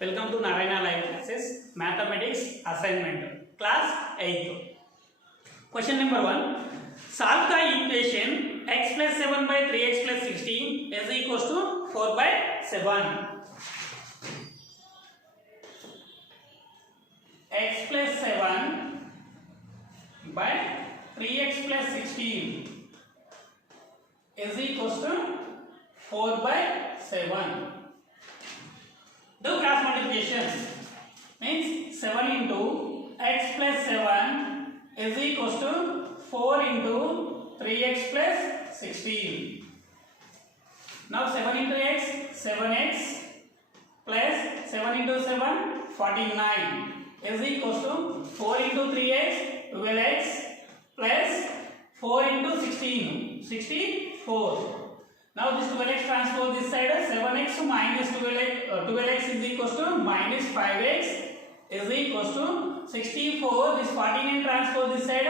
Welcome to Narayana Live Classes, Mathematics Assignment, Class 8. Question number 1. Solve the equation x plus 7 by 3x plus 16 is equals to 4 by 7. X plus 7 by 3x plus 16 is equals to 4 by 7. Do cross multiplication. Means 7 into x plus 7 is equals to 4 into 3x plus 16. Now 7 into x, 7x plus 7 into 7, 49 is equals to 4 into 3x, 12x plus 4 into 16, 64. Now this 12x transpose this side, 7x minus 12x is equals to minus 5x is equals to 64. This 49 transpose this side,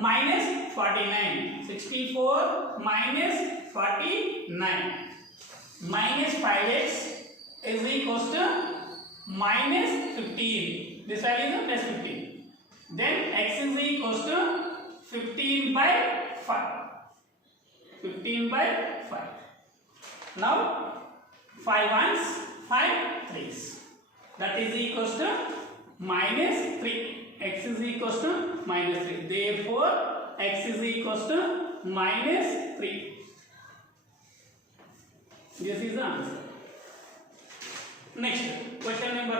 minus 49. 64 minus 49. Minus 5x is equals to minus 15. This side is plus 15. Then x is equals to 15 by 5. 15 by 5. Now 5 ones, 5 threes. That is equals to minus 3. X is equals to minus 3. Therefore, x is equals to minus 3. This is the answer. Next, question number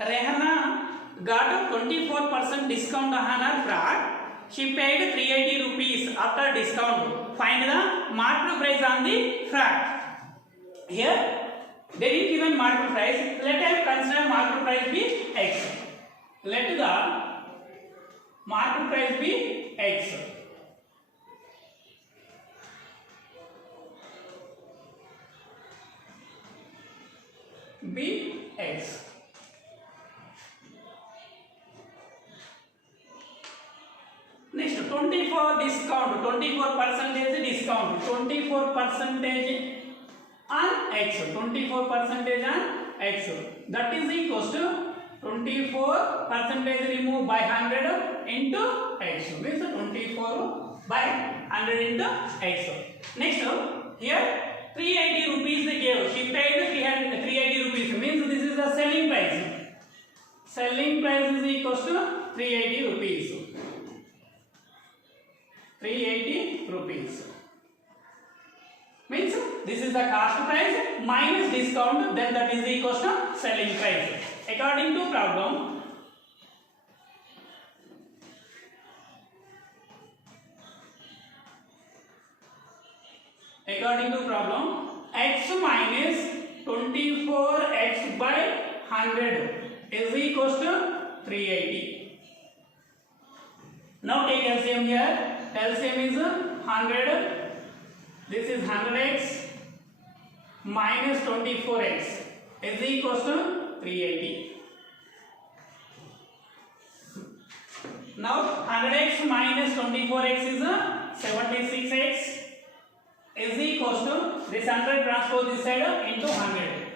2. Rehana got a 24% discount on her frock. She paid 380 rupees after discount. Find the market price on the frock. Here, they didn't given market price. Let us consider market price be x. Let the market price be x. Be x. Next, 24 discount, 24% discount, 24% on x, 24% on x. That is equals to 24% removed by 100 into x. Means 24 by 100 into x. Next, here 380 rupees they gave. She paid 380 rupees. Means this is the selling price. Selling price is equals to 380 rupees. 380 rupees. Means this is the cost price minus discount, then that is equals to selling price. According to problem, x minus 24x by 100 is equals to 380. Now take LCM here. LCM is 100. This is 100x minus 24x is equals to 380. Now 100x minus 24x is 76x is equals to this 100 transpose this side into 100.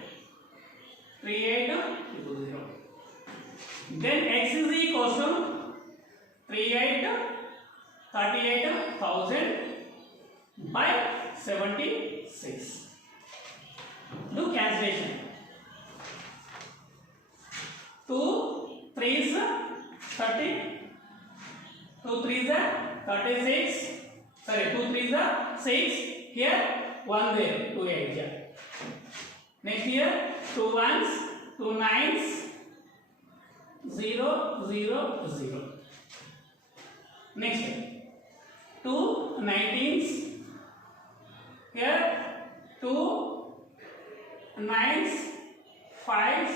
3820. Then x is equals to 38,000 by 76. Do cancellation. 2 3s 30. 2 3s 36. Sorry, 2 3s 6. Here 1 there, 2 8. Next here 2 1s, 2 9s, 0 0 0. Next 2 19s. Here 2 9s, 5s,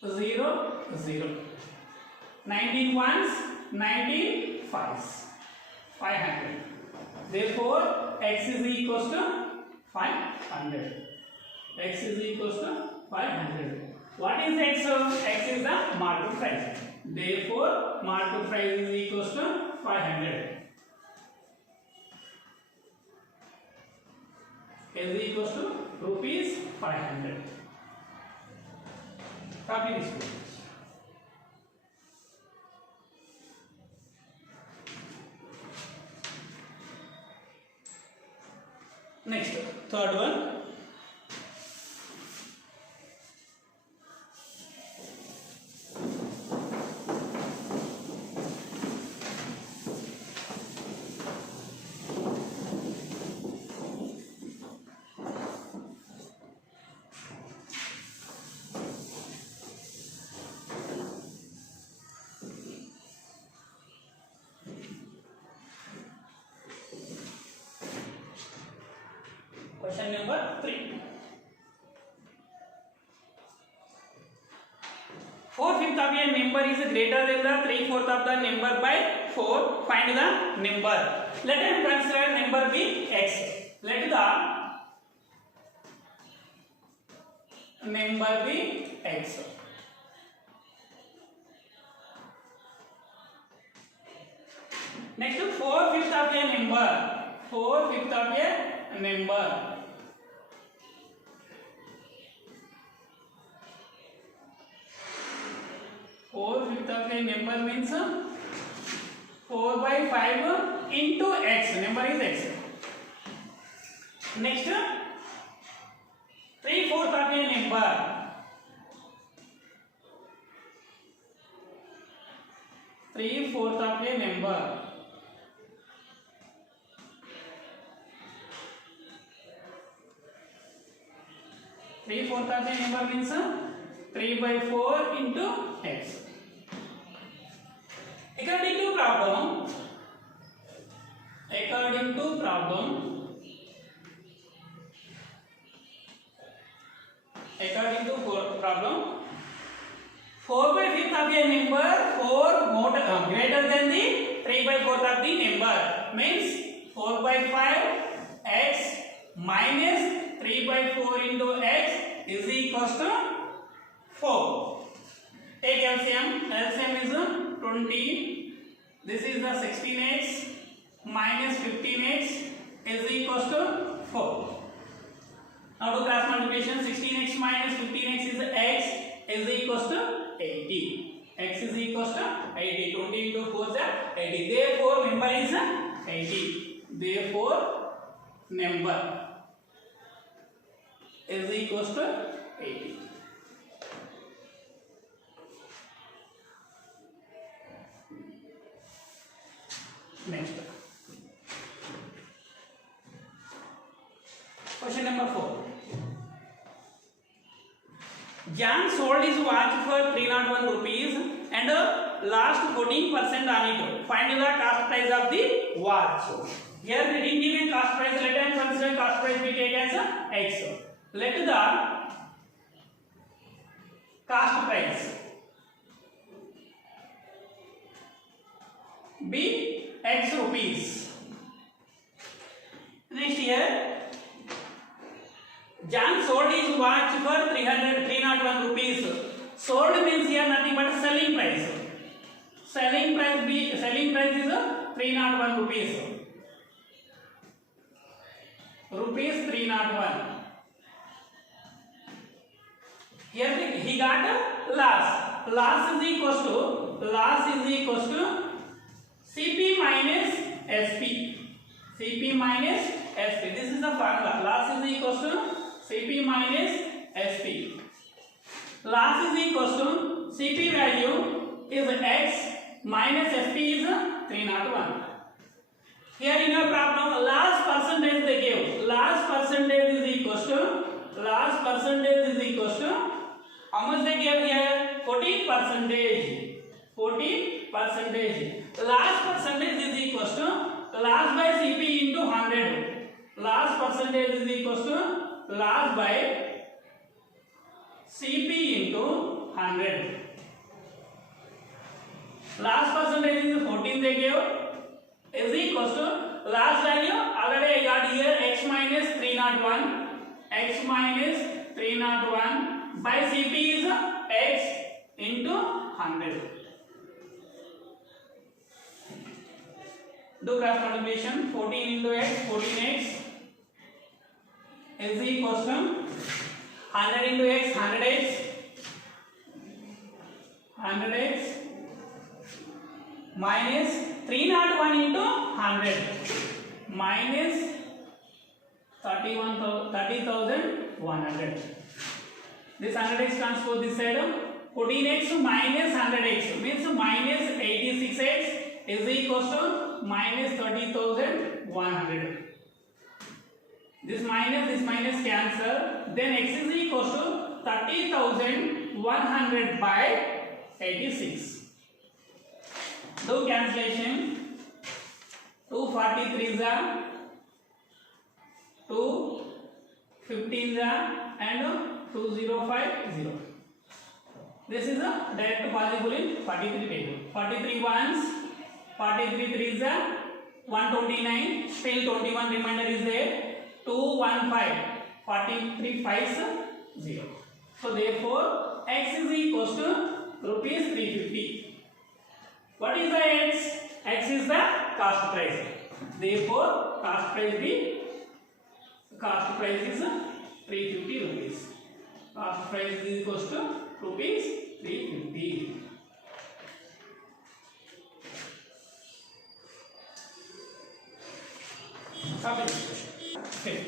0 0. 19 ones, 19 5s. 500. Therefore, x is equals to 500. X is equals to 500. What is x? X is the market price. Therefore, market price is equals to 500. is equals to rupees 500. Copy this page. Next, third one. Question number 3. 4/5 of a number is greater than the 3/4 of the number by 4. Find the number. Let us consider number be x. Let the number be x. Next, 4/5 of a number. 4/5 of a number. 4/5 of a number means 4/5 into x. Number is x. Next, 3/4 of a number. 3/4 of a number. 3/4 of a number means 3/4 into x. According to problem, according to problem, 4/5 of a number 4 greater than the 3/4 of the number means 4/5 x minus 3/4 into x is equals to 4. Take LCM. LCM is 20. This is the 16x minus 15x is equals to 4. Now do cross multiplication. 16x minus 15x is x is equals to 80. X is equals to 80. 20 into 4 is 80. Therefore number is 80. Therefore number is equals to 80. Next, question number 4. John sold his watch for 301 rupees and lost 14% on it. Find the cost price of the watch. Here we didn't give a cost price. Let us consider cost price we take as x. Let the cost price be x rupees. Next, here John sold his watch for 301 rupees. Sold means here nothing but selling price. Selling price is 301 rupees. Rupees 301. Here he got loss. Loss is equals to CP minus SP. CP minus SP. This is the formula. Loss is equals to CP minus SP. Loss is equals to CP value is x minus SP is 301. Here in your problem, loss percentage they gave. Loss percentage is equals to how much they gave here? 14%. 14%. Loss percentage is equals to loss by CP into 100. Loss percentage is equals to loss by CP into 100. Loss percentage is 14 they gave is equals to loss value already I got here x minus 301. X minus 301 by CP is x into 100. Do cross multiplication. 14 into x, 14x is equals to 100 into x 100x 100x minus 301 into 100 minus 30,100. This 100x transpose this side. 14x minus 100x means minus 86x is equals to minus 30,100. This minus cancel. Then x is equals to 30,100 by 86. Do cancellation. 243 are 2 15 and 2050. This is a direct possible in 43 table. 43 ones, 43 threes are 129. Still 21 remainder is there. 215. 43 fives 0. So therefore x is equals to rupees 350. What is the x? X is the cost price. Therefore cost price is 350 rupees. Cost price is equals to rupees 350. Copy this question. Okay.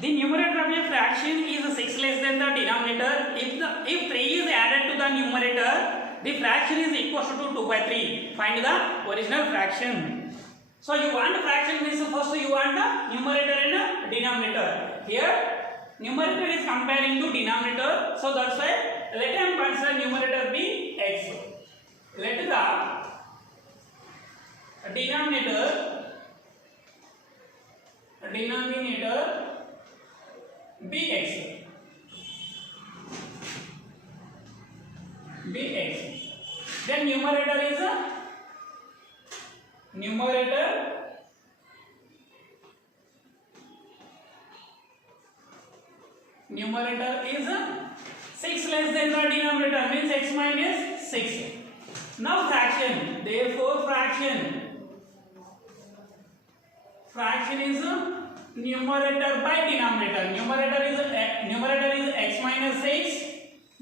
The numerator of a fraction is 6 less than the denominator. If 3 is added to the numerator, the fraction is equal to 2 by 3. Find the original fraction. So you want the fraction means first you want the numerator and denominator. Here numerator is comparing to denominator. So that's why let him consider numerator be x. Let the denominator be x. Then numerator is numerator is 6 less than the denominator means x minus 6. Now fraction. Therefore fraction is numerator by denominator. Numerator is x minus 6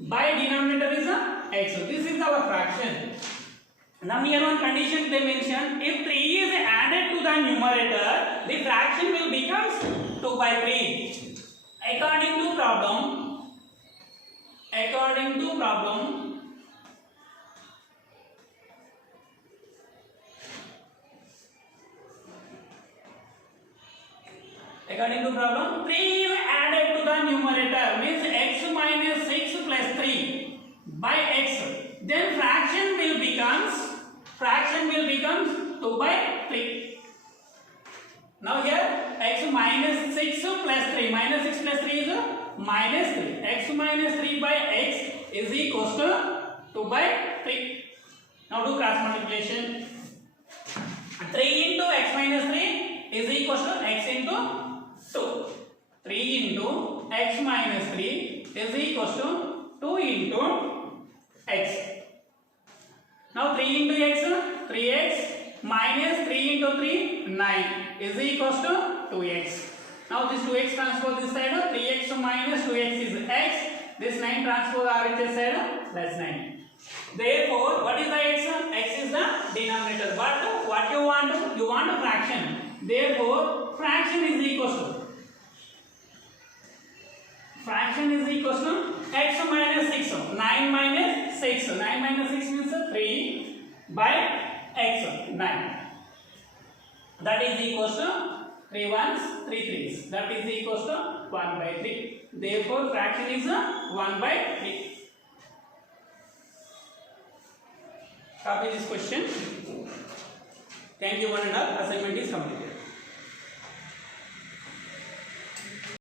by denominator is x. So this is our fraction. Now here one condition they mention, if 3 is added to the numerator, the fraction will become 2 by 3. According to problem, According to problem, 3 is added to the numerator means x minus 6 plus 3 by x. Then fraction will become 2 by 3. Now here x minus 6 plus 3, minus 6 plus 3 is minus 3. X minus 3 by x is equals to 2 by 3. Now do cross multiplication. 3 into x minus 3 is equals to x into 2. 3 into x minus 3 is equals to 2 into x. Now 3 into x, 3x minus 3 into 3, 9 is equals to 2x. Now this 2x transpose this side, 3x minus 2x is x. This 9 transpose RHS side, that's 9. Therefore, what is the x? X is the denominator. But what you want? You want a fraction. Therefore, fraction is equals to x minus 6. 9 minus 6. 9 minus 6 means 3 by x. 9. That is equals to 3 ones, 3 threes. That is equals to 1 by 3. Therefore, fraction is 1 by 3. Copy this question. Thank you, one and all. Assignment is complete.